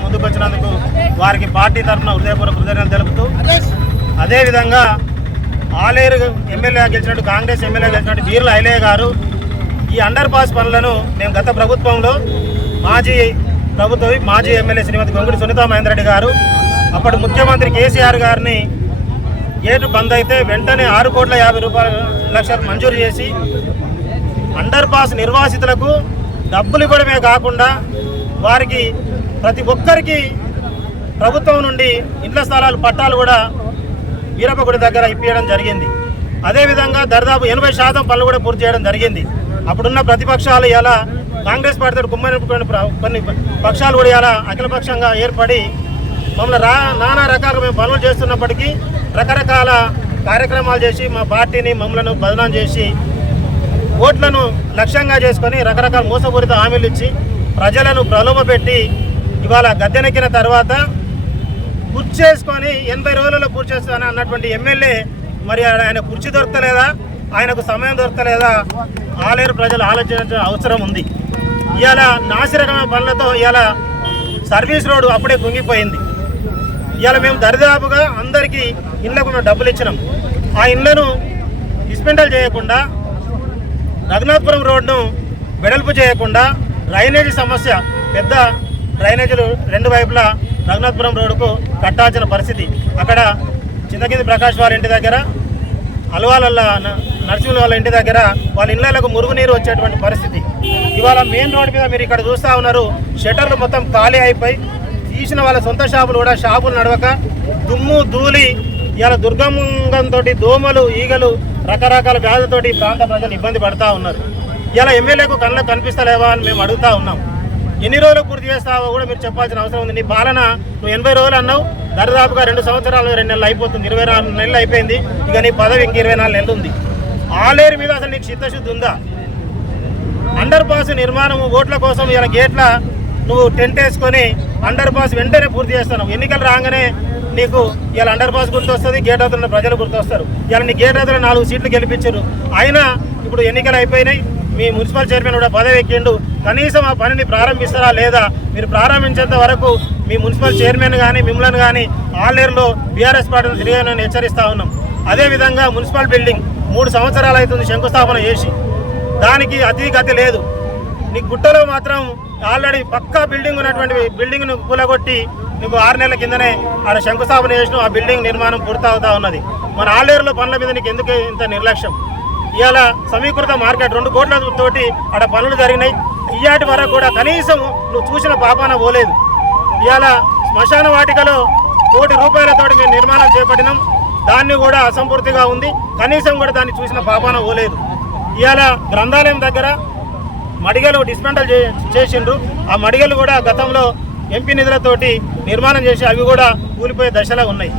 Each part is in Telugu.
ముందుకు వచ్చినందుకు వారికి పార్టీ తరఫున హృదయపూర్వక కృతజ్ఞతలు తెలుపుతూ, అదేవిధంగా ఆలేరు ఎమ్మెల్యే గెలిచినట్టు కాంగ్రెస్ ఎమ్మెల్యే గెలిచినట్టు బీర్ల ఐలయ్య గారు ఈ అండర్ పాస్ పనులను మేము గత ప్రభుత్వంలో మాజీ ఎమ్మెల్యే శ్రీమతి గొంగుడి సునీతా మహేందర్ రెడ్డి గారు అప్పటి ముఖ్యమంత్రి కేసీఆర్ గారిని గేటు బంద్ అయితే వెంటనే 6,50,00,000 మంజూరు చేసి అండర్ పాస్ నిర్వాసితులకు డబ్బులు ఇవ్వడమే కాకుండా వారికి ప్రతి ఒక్కరికి ప్రభుత్వం నుండి ఇండ్ల స్థలాలు పట్టాలు కూడా వీరప్పగుడి దగ్గర ఇప్పించడం జరిగింది. అదేవిధంగా దాదాపు 80% పనులు కూడా పూర్తి చేయడం జరిగింది. అప్పుడున్న ప్రతిపక్షాలు ఇలా కాంగ్రెస్ పార్టీతో కుమ్మని కొన్ని పక్షాలు కూడా ఇలా అఖిలపక్షంగా ఏర్పడి మమ్మల్ని నానా రకాలుగా మేము పనులు చేస్తున్నప్పటికీ రకరకాల కార్యక్రమాలు చేసి మా పార్టీని మమ్మల్ని బదనాం చేసి ఓట్లను లక్ష్యంగా చేసుకొని రకరకాల మోసపూరిత హామీలు ఇచ్చి ప్రజలను ప్రలోభపెట్టి ఇవాళ గద్దెనెక్కిన తర్వాత కుర్చీ చేసుకొని 80 రోజులలో పూర్తి చేస్తానని అన్నటువంటి ఎమ్మెల్యే మరి ఆయన కుర్చీ దొరకలేదా, ఆయనకు సమయం దొరకలేదా? ఆలేరు ప్రజలు ఆలోచించాల్సిన అవసరం ఉంది. ఇవాళ నాసిరకమైన పనులతో ఇవాళ సర్వీస్ రోడ్డు అప్పుడే కుంగిపోయింది. ఇవాళ మేము దరిదాపుగా అందరికీ ఇళ్లకు మేము డబ్బులు ఇచ్చినాం. ఆ ఇళ్లను డిస్మెంటల్ చేయకుండా రఘునాథపురం రోడ్ను వెడల్పు చేయకుండా డ్రైనేజీ సమస్య, పెద్ద డ్రైనేజీలు రెండు వైపులా రఘునాథపురం రోడ్డుకు కట్టాల్సిన పరిస్థితి. అక్కడ చింతకింది ప్రకాష్ వాళ్ళ ఇంటి దగ్గర, అలవాలల్ల నరసింహుల వాళ్ళ ఇంటి దగ్గర వాళ్ళ ఇళ్లకు మురుగునీరు వచ్చేటువంటి పరిస్థితి. ఇవాళ మెయిన్ రోడ్డు మీద మీరు ఇక్కడ చూస్తూ ఉన్నారు, షట్టర్లు మొత్తం ఖాళీ అయిపోయి తీసిన వాళ్ళ సొంత షాపులు కూడా షాపులు నడవక దుమ్ము ధూళి ఇవాళ దుర్గంధంతో దోమలు ఈగలు రకరకాల వ్యాధులతోటి ప్రాంత ప్రజలు ఇబ్బంది పడుతూ ఉన్నారు. ఇలా ఎమ్మెల్యేకు కళ్ళకు కనిపిస్తలేవా అని మేము అడుగుతూ ఉన్నాం. ఎన్ని రోజులు పూర్తి చేస్తావో కూడా మీరు చెప్పాల్సిన అవసరం ఉంది. నీ పాలన నువ్వు 80 రోజులు అన్నావు, దరిదాపుగా 2 సంవత్సరాలు 2 నెలలు అయిపోతుంది, 24 నెలలు అయిపోయింది. ఇక నీ పదవి ఇంక 24 నెలలు ఉంది. ఆలేరు మీద అసలు నీకు చిత్తశుద్ధి ఉందా? అండర్ పాస్ నిర్మాణం ఓట్ల కోసం ఇలా గేట్ల నువ్వు టెంట్ వేసుకొని అండర్ పాస్ వెంటనే పూర్తి చేస్తున్నావు. ఎన్నికలు రాగానే నీకు ఇలా అండర్ పాస్ గుర్తొస్తుంది, గేట్ అవుతున్న ప్రజలు గుర్తొస్తారు. ఇలా నీ గేట్ అవుతున్న 4 సీట్లు గెలిపించారు. అయినా ఇప్పుడు ఎన్నికలు అయిపోయినాయి, మీ మున్సిపల్ చైర్మన్ కూడా పదవి ఎక్కిండు. కనీసం ఆ పనిని ప్రారంభిస్తారా లేదా? మీరు ప్రారంభించేంత వరకు మీ మున్సిపల్ చైర్మన్ కానీ మిమ్మల్ని కానీ ఆలేరులో బీఆర్ఎస్ పార్టీని తిరిగానని హెచ్చరిస్తూ ఉన్నాం. అదేవిధంగా మున్సిపల్ బిల్డింగ్ 3 సంవత్సరాలు అవుతుంది శంకుస్థాపన చేసి, దానికి గతి లేదు. నీ గుట్టలో మాత్రం ఆల్రెడీ పక్కా బిల్డింగ్ ఉన్నటువంటి బిల్డింగ్ను కూలగొట్టి నువ్వు 6 నెలల కిందనే ఆడ శంకుస్థాపన చేసిన ఆ బిల్డింగ్ నిర్మాణం పూర్తవుతా ఉన్నది. మన ఆలేరులో పనుల మీద నీకు ఎందుకు ఇంత నిర్లక్ష్యం? ఇవాళ సమీకృత మార్కెట్ 2 కోట్లతోటి ఆడ పనులు జరిగినాయి. ఇయాటి వరకు కూడా కనీసం నువ్వు చూసిన పాపాన పోలేదు. ఇవాళ శ్మశాన వాటికలో ₹1,00,00,000 మేము నిర్మాణం చేపట్టినాం, దాన్ని కూడా అసంపూర్తిగా ఉంది. కనీసం కూడా దాన్ని చూసిన పాపాన పోలేదు. ఇవాళ గ్రంథాలయం దగ్గర మడిగలు డిస్మెంటల్ చేసిండ్రు. ఆ మడిగలు కూడా గతంలో ఎంపీ నిధులతోటి నిర్మాణం చేసి అవి కూడా కూలిపోయే దశలో ఉన్నాయి.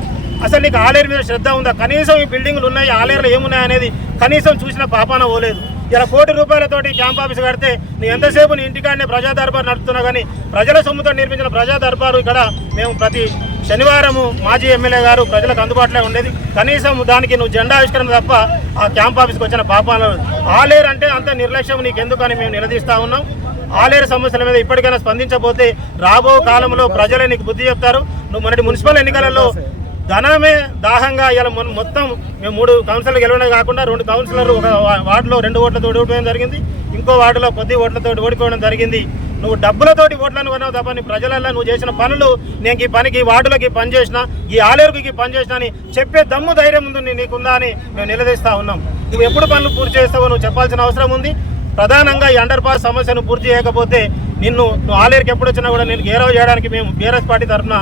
అసలు నీకు ఆలేరు మీద శ్రద్ధ ఉందా? కనీసం ఈ బిల్డింగ్లు ఉన్నాయి, ఆలేరులో ఏమున్నాయి అనేది కనీసం చూసిన పాపాన పోలేదు. ఇలా ₹1,00,00,000 క్యాంప్ ఆఫీస్ కడితే నీ ఎంతసేపు నీ ఇంటికాడనే ప్రజా దర్బారు నడుపుతున్నా కానీ ప్రజల సొమ్ముతో నిర్మించిన ప్రజా దర్బారు ఇక్కడ మేము ప్రతి శనివారము మాజీ ఎమ్మెల్యే గారు ప్రజలకు అందుబాటులో ఉండేది. కనీసం దానికి నువ్వు జెండా ఆవిష్కరణ తప్ప ఆ క్యాంప్ ఆఫీస్కి వచ్చిన పాపాన. ఆలేరు అంటే అంత నిర్లక్ష్యం నీకెందుకని మేము నిలదీస్తూ ఉన్నాం. ఆలేరు సమస్యల మీద ఇప్పటికైనా స్పందించబోతే రాబో కాలంలో ప్రజలే నీకు బుద్ధి చెప్తారు. నువ్వు మొన్నటి మున్సిపల్ ఎన్నికలలో ధనమే దాహంగా ఇలా మొత్తం మేము 3 కౌన్సిలర్లు గెలవడమే కాకుండా 2 కౌన్సిలర్లు ఒక వార్డులో 2 ఓట్లతో ఓడిపోవడం జరిగింది, ఇంకో వార్డులో కొద్ది ఓట్లతో ఓడిపోవడం జరిగింది. నువ్వు డబ్బులతోటి ఓట్లను కొన్నావు తప్ప నీ ప్రజలల్లో నువ్వు చేసిన పనులు, నేను ఈ పనికి వార్డులకి పని చేసిన, ఈ ఆలేరుకి పని చేసిన అని చెప్పే దమ్ము ధైర్యం ఉంది నీకుందా అని మేము నిలదీస్తూ ఉన్నాం. నువ్వు ఎప్పుడు పనులు పూర్తి చేస్తావో నువ్వు చెప్పాల్సిన అవసరం ఉంది. ప్రధానంగా ఈ అండర్ పాస్ సమస్యను పూర్తి చేయకపోతే నువ్వు ఆలేరుకి ఎప్పుడు వచ్చినా కూడా నేను గేరవ చేయడానికి మేము బీఆర్ఎస్ పార్టీ తరఫున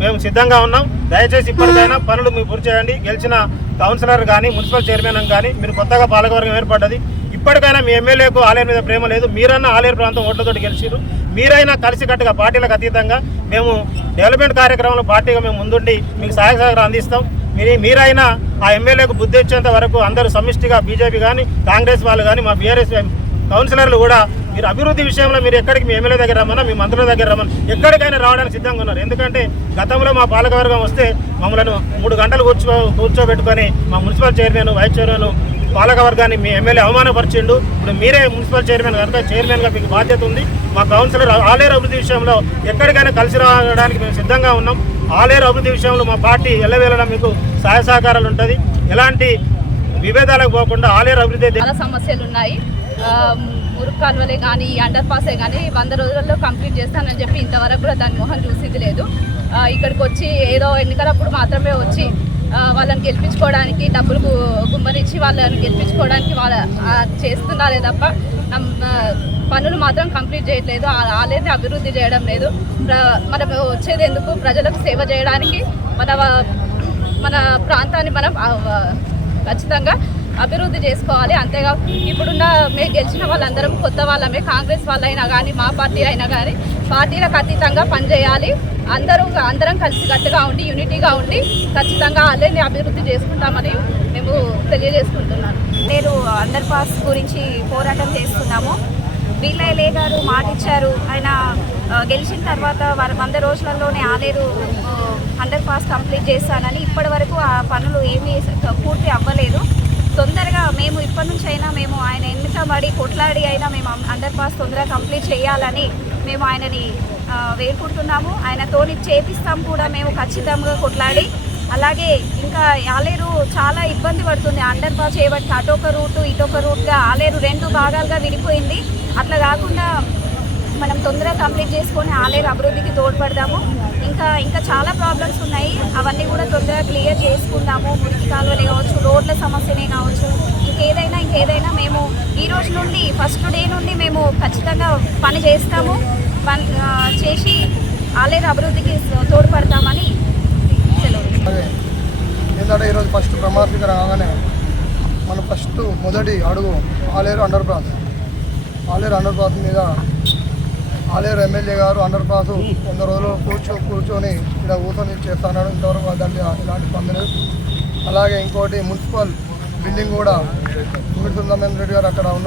మేము సిద్ధంగా ఉన్నాం. దయచేసి ఇప్పటికైనా పనులు మీరు పూర్తి చేయండి. గెలిచిన కౌన్సిలర్ కానీ మున్సిపల్ చైర్మన్ కానీ మీరు కొత్తగా పాలకవర్గం ఏర్పడ్డది. ఇప్పటికైనా మీ ఎమ్మెల్యేకు ఆలేరు మీద ప్రేమ లేదు. మీరన్నా ఆలేరు ప్రాంతం ఓట్లతోటి గెలిచిరు. మీరైనా కలిసికట్టుగా పార్టీలకు అతీతంగా మేము డెవలప్మెంట్ కార్యక్రమంలో పార్టీగా మేము ముందుండి మీకు సహాయ సహకారం అందిస్తాం. మీరైనా ఆ ఎమ్మెల్యేకు బుద్ధి వచ్చేంత వరకు అందరూ సమిష్టిగా బీజేపీ కానీ కాంగ్రెస్ వాళ్ళు కానీ మా బీఆర్ఎస్ కౌన్సిలర్లు కూడా మీరు అభివృద్ధి విషయంలో మీరు ఎక్కడికి మీ ఎమ్మెల్యే దగ్గర రమ్మన్నా, మీ మంత్రుల దగ్గర రమ్మన్నా, ఎక్కడికైనా రావడానికి సిద్ధంగా ఉన్నారు. ఎందుకంటే గతంలో మా పాలకవర్గం వస్తే మమ్మల్ని 3 గంటలు కూర్చోబెట్టుకొని మా మున్సిపల్ చైర్మన్, వైస్ చైర్మన్ పాలకవర్గాన్ని మీ ఎమ్మెల్యే అవమానపరిచిండు. ఇప్పుడు మీరే మున్సిపల్ చైర్మన్ కనుక చైర్మన్గా మీకు బాధ్యత ఉంది. మా కౌన్సిలర్ ఆలేరు అభివృద్ధి విషయంలో ఎక్కడికైనా కలిసి రావడానికి మేము సిద్ధంగా ఉన్నాం. ఆలేరు అభివృద్ధి విషయంలో మా పార్టీ ఎల్లవేళలా మీకు సహాయ సహకారాలు ఉంటుంది. ఎలాంటి విభేదాలకు పోకుండా ఆలేరు అభివృద్ధి. చాలా సమస్యలు ఉన్నాయి. మురుగు కాలువలే కానీ, అండర్ పాసే కానీ 100 రోజుల్లో కంప్లీట్ చేస్తానని చెప్పి ఇంతవరకు కూడా దాని మొహం చూసింది లేదు. ఇక్కడికి వచ్చి ఏదో ఎన్నికలప్పుడు మాత్రమే వచ్చి వాళ్ళని గెలిపించుకోవడానికి డబ్బులు గుమ్మరించి వాళ్ళని గెలిపించుకోవడానికి చేస్తున్నారే తప్ప పనులు మాత్రం కంప్లీట్ చేయట్లేదు. ఆలేరుని అభివృద్ధి చేయడం లేదు. మనం వచ్చేది ఎందుకు? ప్రజలకు సేవ చేయడానికి. మన ప్రాంతాన్ని మనం ఖచ్చితంగా అభివృద్ధి చేసుకోవాలి. అంతేగా ఇప్పుడున్న మేము గెలిచిన వాళ్ళందరం కొత్త వాళ్ళమే. కాంగ్రెస్ వాళ్ళైనా కానీ, మా పార్టీ అయినా కానీ పార్టీలకు అతీతంగా పనిచేయాలి. అందరం కలిసికట్టుగా ఉండి, యూనిటీగా ఉండి ఖచ్చితంగా ఆలేరుని అభివృద్ధి చేసుకుంటామని మేము తెలియజేసుకుంటున్నాను. నేను అండర్ పాస్ గురించి పోరాటం చేస్తున్నాము. వీళ్ళే గారు మాట ఇచ్చారు. ఆయన గెలిచిన తర్వాత 100 రోజులలోనే ఆలేరు అండర్ పాస్ కంప్లీట్ చేస్తానని. ఇప్పటి వరకు ఆ పనులు ఏమీ పూర్తి అవ్వలేదు. తొందరగా మేము ఇప్పటి నుంచి అయినా మేము ఆయన ఎన్నికబడి కొట్లాడి అయినా మేము అండర్ పాస్ తొందరగా కంప్లీట్ చేయాలని మేము ఆయనని వేడుకుంటున్నాము. ఆయనతోని చేపిస్తాం కూడా మేము ఖచ్చితంగా కొట్లాడి. అలాగే ఇంకా ఆలేరు చాలా ఇబ్బంది పడుతుంది. అండర్ పాస్ చేయబట్టి అటొక రూటు ఇటొక రూట్గా ఆలేరు 2 భాగాలుగా విడిపోయింది. అట్లా కాకుండా మనం తొందరగా కంప్లీట్ చేసుకొని ఆలేరు అభివృద్ధికి తోడ్పడదాము. ఇంకా చాలా ప్రాబ్లమ్స్ ఉన్నాయి. అవన్నీ కూడా తొందరగా క్లియర్ చేసుకుందాము. మురికి కాలువలే కావచ్చు, రోడ్ల సమస్యనే కావచ్చు, ఇంకేదైనా మేము ఈ రోజు నుండి ఫస్ట్ డే నుండి మేము ఖచ్చితంగా పని చేస్తాము. చేసి ఆలేరు అభివృద్ధికి తోడ్పడతామని సెలవు. ఏంటంటే ఈరోజు ఫస్ట్ ప్రమాణ రాగానే మనం మొదటి అడుగు Aleru underpass. Aleru underpass మీద ఆలేరు ఎమ్మెల్యే గారు అండర్ పాస్ 100 రోజులు కూర్చొని ఇలా కూర్చొని చేస్తున్నాడు. ఇంతవరకు దాన్ని ఎలాంటి పొందలేదు. అలాగే ఇంకోటి మున్సిపల్ బిల్డింగ్ కూడా సుందరమేంద్ర రెడ్డి గారు అక్కడ ఉన్న